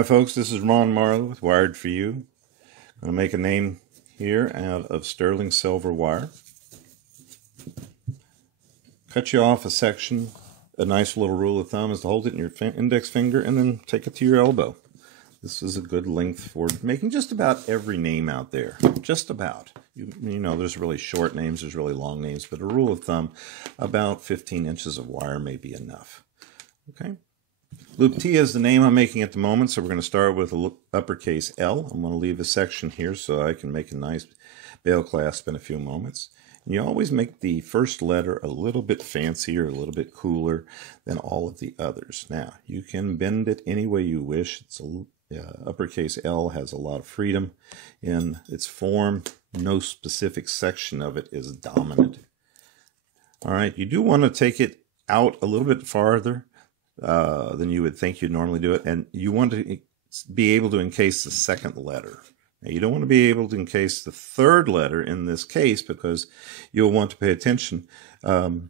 Hi folks, this is Ron Marlowe with Wired For You. I'm going to make a name here out of sterling silver wire. Cut you off a section. A nice little rule of thumb is to hold it in your index finger and then take it to your elbow. This is a good length for making just about every name out there. Just about. You know, there's really short names, there's really long names, but a rule of thumb, about 15 inches of wire may be enough. Okay. Luptia is the name I'm making at the moment, so we're going to start with a uppercase L. I'm going to leave a section here so I can make a nice bail clasp in a few moments. And you always make the first letter a little bit fancier, a little bit cooler than all of the others. Now, you can bend it any way you wish. Uppercase L has a lot of freedom in its form. No specific section of it is dominant. All right, you do want to take it out a little bit farther than you would think you'd normally do it, and you want to be able to encase the second letter. Now, you don't want to be able to encase the third letter in this case because you'll want to pay attention to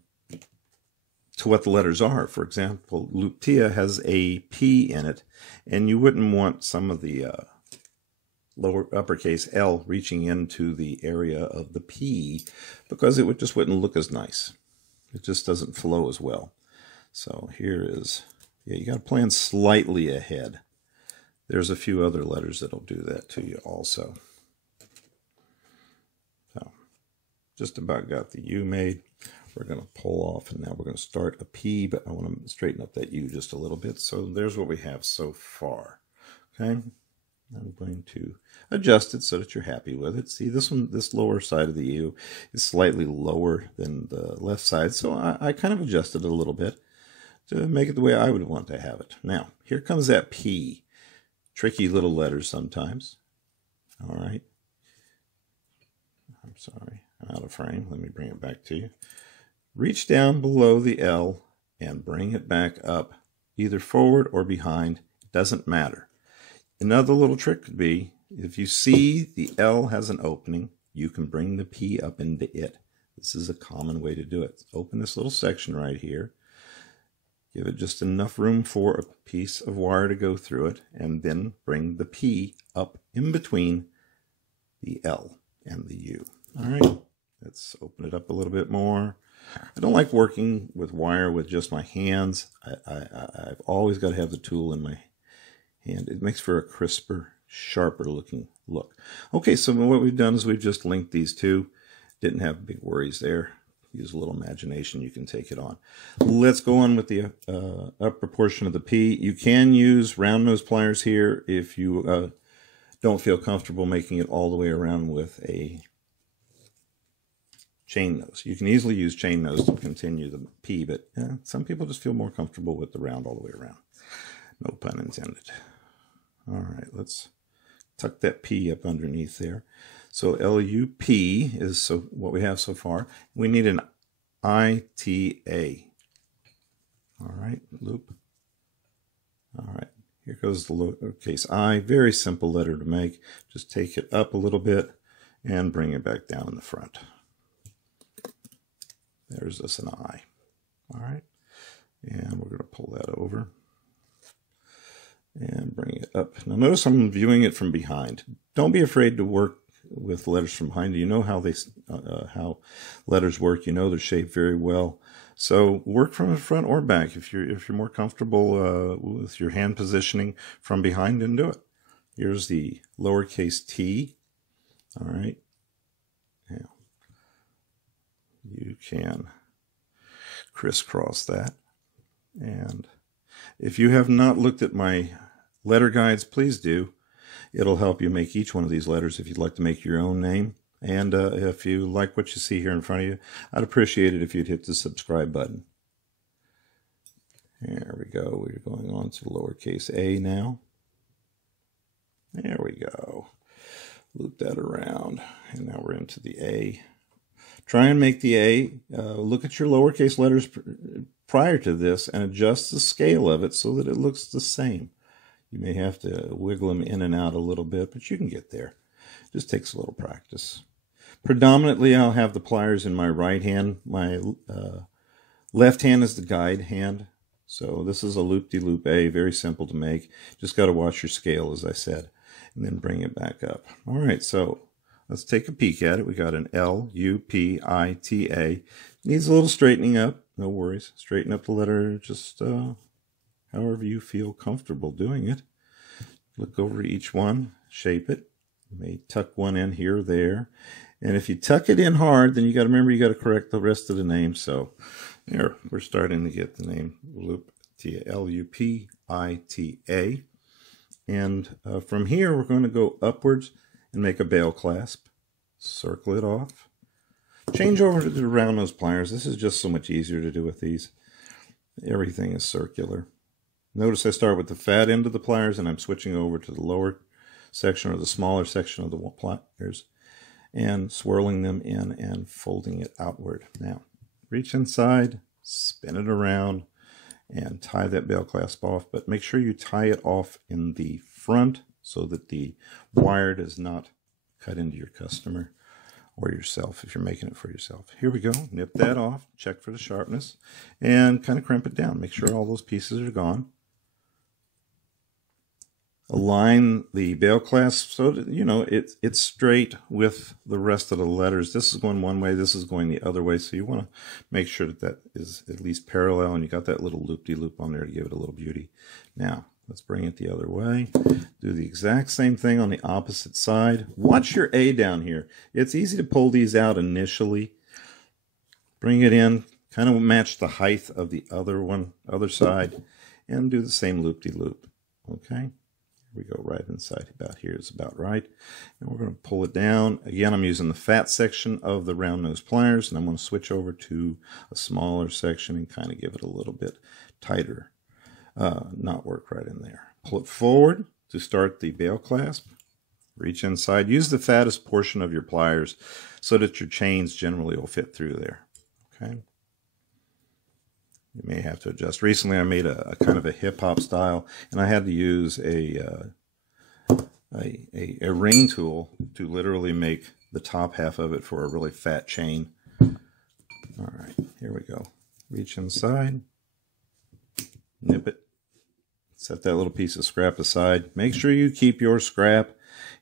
what the letters are. For example, Luptia has a P in it, and you wouldn't want some of the lower uppercase L reaching into the area of the P because it just wouldn't look as nice. It just doesn't flow as well. So here is, you got to plan slightly ahead. There's a few other letters that'll do that to you also. So just about got the U made. We're going to pull off, and now we're going to start a P, but I want to straighten up that U just a little bit. So there's what we have so far. Okay. I'm going to adjust it so that you're happy with it. See, this lower side of the U is slightly lower than the left side, so I kind of adjusted it a little bit to make it the way I would want to have it. Now, here comes that P. Tricky little letters sometimes. All right. I'm sorry, I'm out of frame. Let me bring it back to you. Reach down below the L and bring it back up, either forward or behind. It doesn't matter. Another little trick could be, if you see the L has an opening, you can bring the P up into it. This is a common way to do it. Open this little section right here. Give it just enough room for a piece of wire to go through it, and then bring the P up in between the L and the U. All right, let's open it up a little bit more. I don't like working with wire with just my hands. I've always got to have the tool in my hand. It makes for a crisper, sharper looking look. Okay, so what we've done is we've just linked these two. Didn't have big worries there. Use a little imagination, you can take it on. Let's go on with the upper portion of the P. You can use round nose pliers here if you don't feel comfortable making it all the way around with a chain nose. You can easily use chain nose to continue the P, but some people just feel more comfortable with the round all the way around. No pun intended. All right, let's tuck that P up underneath there. So L-U-P is what we have so far. We need an I-T-A. All right, loop. All right, here goes the lowercase I. Very simple letter to make. Just take it up a little bit and bring it back down in the front. There's us an I. All right, and we're going to pull that over and bring it up. Now notice I'm viewing it from behind. Don't be afraid to work with letters from behind. You know how how letters work. You know they're shaped very well. So work from the front or back. If you're more comfortable with your hand positioning from behind, then do it. Here's the lowercase t. All right. Now you can crisscross that. And if you have not looked at my letter guides, please do. It'll help you make each one of these letters if you'd like to make your own name. And if you like what you see here in front of you, I'd appreciate it if you'd hit the subscribe button. There we go. We're going on to lowercase a now. There we go. Loop that around. And now we're into the A. Try and make the A. Look at your lowercase letters prior to this and adjust the scale of it so that it looks the same. You may have to wiggle them in and out a little bit, but you can get there. It just takes a little practice. Predominantly, I'll have the pliers in my right hand. My left hand is the guide hand. So this is a loop-de-loop A, very simple to make. Just got to watch your scale, as I said, and then bring it back up. All right, so let's take a peek at it. We got an L-U-P-I-T-A. Needs a little straightening up. No worries. Straighten up the letter just however you feel comfortable doing it. Look over each one, shape it. You may tuck one in here or there. And if you tuck it in hard, then you got to remember you got to correct the rest of the name. So there, we're starting to get the name Lupita, L-U-P-I-T-A. And from here, we're going to go upwards and make a bail clasp. Circle it off. Change over to the round nose pliers. This is just so much easier to do with these. Everything is circular. Notice I start with the fat end of the pliers and I'm switching over to the lower section or the smaller section of the pliers and swirling them in and folding it outward. Now, reach inside, spin it around, and tie that bail clasp off, but make sure you tie it off in the front so that the wire does not cut into your customer or yourself if you're making it for yourself. Here we go. Nip that off, check for the sharpness, and kind of crimp it down. Make sure all those pieces are gone. Align the bail clasp so that, you know, it's straight with the rest of the letters. This is going one way, this is going the other way, so you want to make sure that that is at least parallel, and you got that little loop-de-loop on there to give it a little beauty. Now, let's bring it the other way. Do the exact same thing on the opposite side. Watch your A down here. It's easy to pull these out initially. Bring it in, kind of match the height of the other side, and do the same loop-de-loop. Okay? We go right inside about here is about right. And we're going to pull it down. Again, I'm using the fat section of the round nose pliers, and I'm going to switch over to a smaller section and kind of give it a little bit tighter knot work right in there. Pull it forward to start the bail clasp. Reach inside. Use the fattest portion of your pliers so that your chains generally will fit through there. Okay. You may have to adjust. Recently, I made a kind of a hip-hop style, and I had to use a ring tool to literally make the top half of it for a really fat chain. All right, here we go. Reach inside, nip it, set that little piece of scrap aside. Make sure you keep your scrap.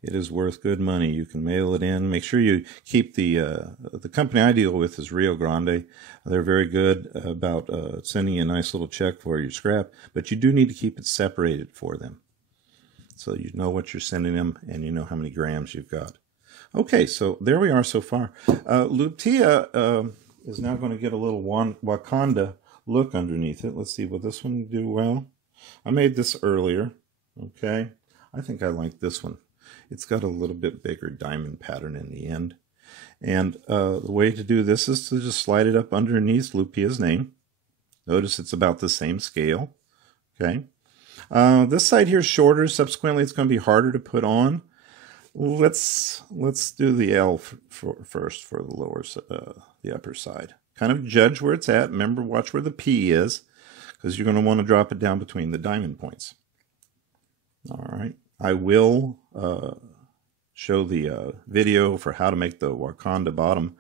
It is worth good money. You can mail it in. Make sure you keep the company I deal with is Rio Grande. They're very good about sending you a nice little check for your scrap, but you do need to keep it separated for them so you know what you're sending them and you know how many grams you've got. Okay, so there we are so far. Luptia is now going to get a little Wakanda look underneath it. Let's see, will this one do well? I made this earlier, okay? I think I like this one. It's got a little bit bigger diamond pattern in the end. And the way to do this is to just slide it up underneath Lupita's name. Notice it's about the same scale. Okay. This side here is shorter. Subsequently, it's going to be harder to put on. Let's do the L first for the lower, the upper side. Kind of judge where it's at. Remember, watch where the P is, because you're going to want to drop it down between the diamond points. All right. I will show the video for how to make the Wakanda bottom.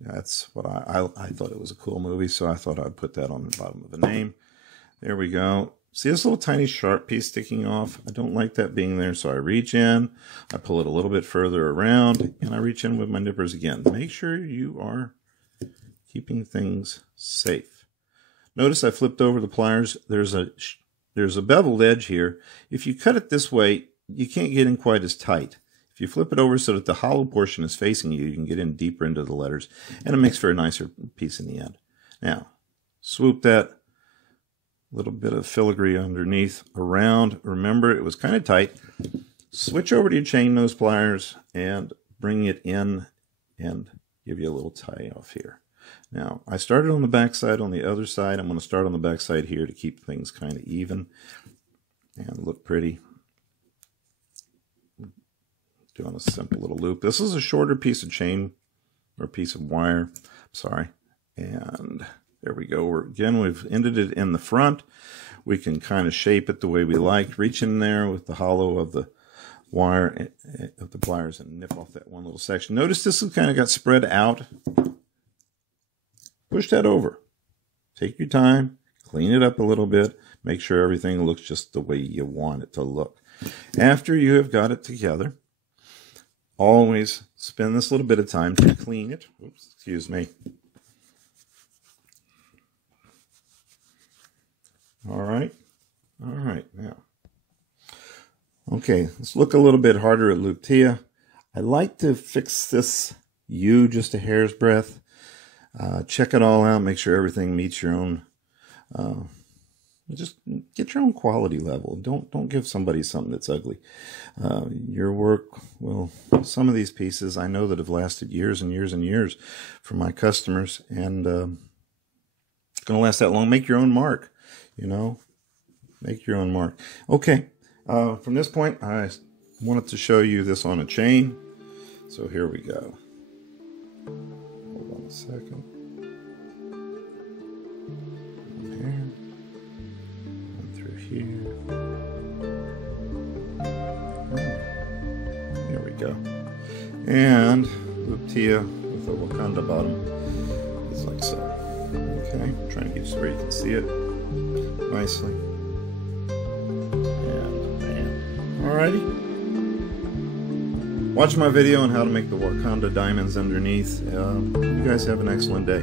That's what I thought it was a cool movie, so I thought I'd put that on the bottom of the name. There we go. See this little tiny sharp piece sticking off? I don't like that being there, so I reach in, I pull it a little bit further around, and I reach in with my nippers again. Make sure you are keeping things safe. Notice I flipped over the pliers. There's a beveled edge here. If you cut it this way, you can't get in quite as tight. If you flip it over so that the hollow portion is facing you, you can get in deeper into the letters, and it makes for a nicer piece in the end. Now, swoop that little bit of filigree underneath around. Remember, it was kind of tight. Switch over to your chain nose pliers and bring it in and give you a little tie off here. Now, I started on the back side. On the other side, I'm going to start on the back side here to keep things kind of even and look pretty. Doing a simple little loop. This is a shorter piece of chain or piece of wire. Sorry. And there we go. We've ended it in the front. We can kind of shape it the way we like. Reach in there with the hollow of the wire of the pliers and nip off that one little section. Notice this has kind of got spread out. Push that over. Take your time, clean it up a little bit, make sure everything looks just the way you want it to look. After you have got it together, always spend this little bit of time to clean it. Oops, excuse me. All right, now. Okay, let's look a little bit harder at Luptia. I like to fix this U just a hair's breadth. Check it all out, make sure everything meets your own, just get your own quality level. Don't give somebody something that's ugly. Your work, well, some of these pieces I know that have lasted years and years and years for my customers, and it's going to last that long. Make your own mark, you know, make your own mark. Okay, from this point, I wanted to show you this on a chain, so here we go. Hold on a second. Here. There we go. And Luptia with a Wakanda bottom. It's like so. Okay, I'm trying to get you where you can see it nicely. And bam. Alrighty. Watch my video on how to make the Wakanda diamonds underneath. You guys have an excellent day.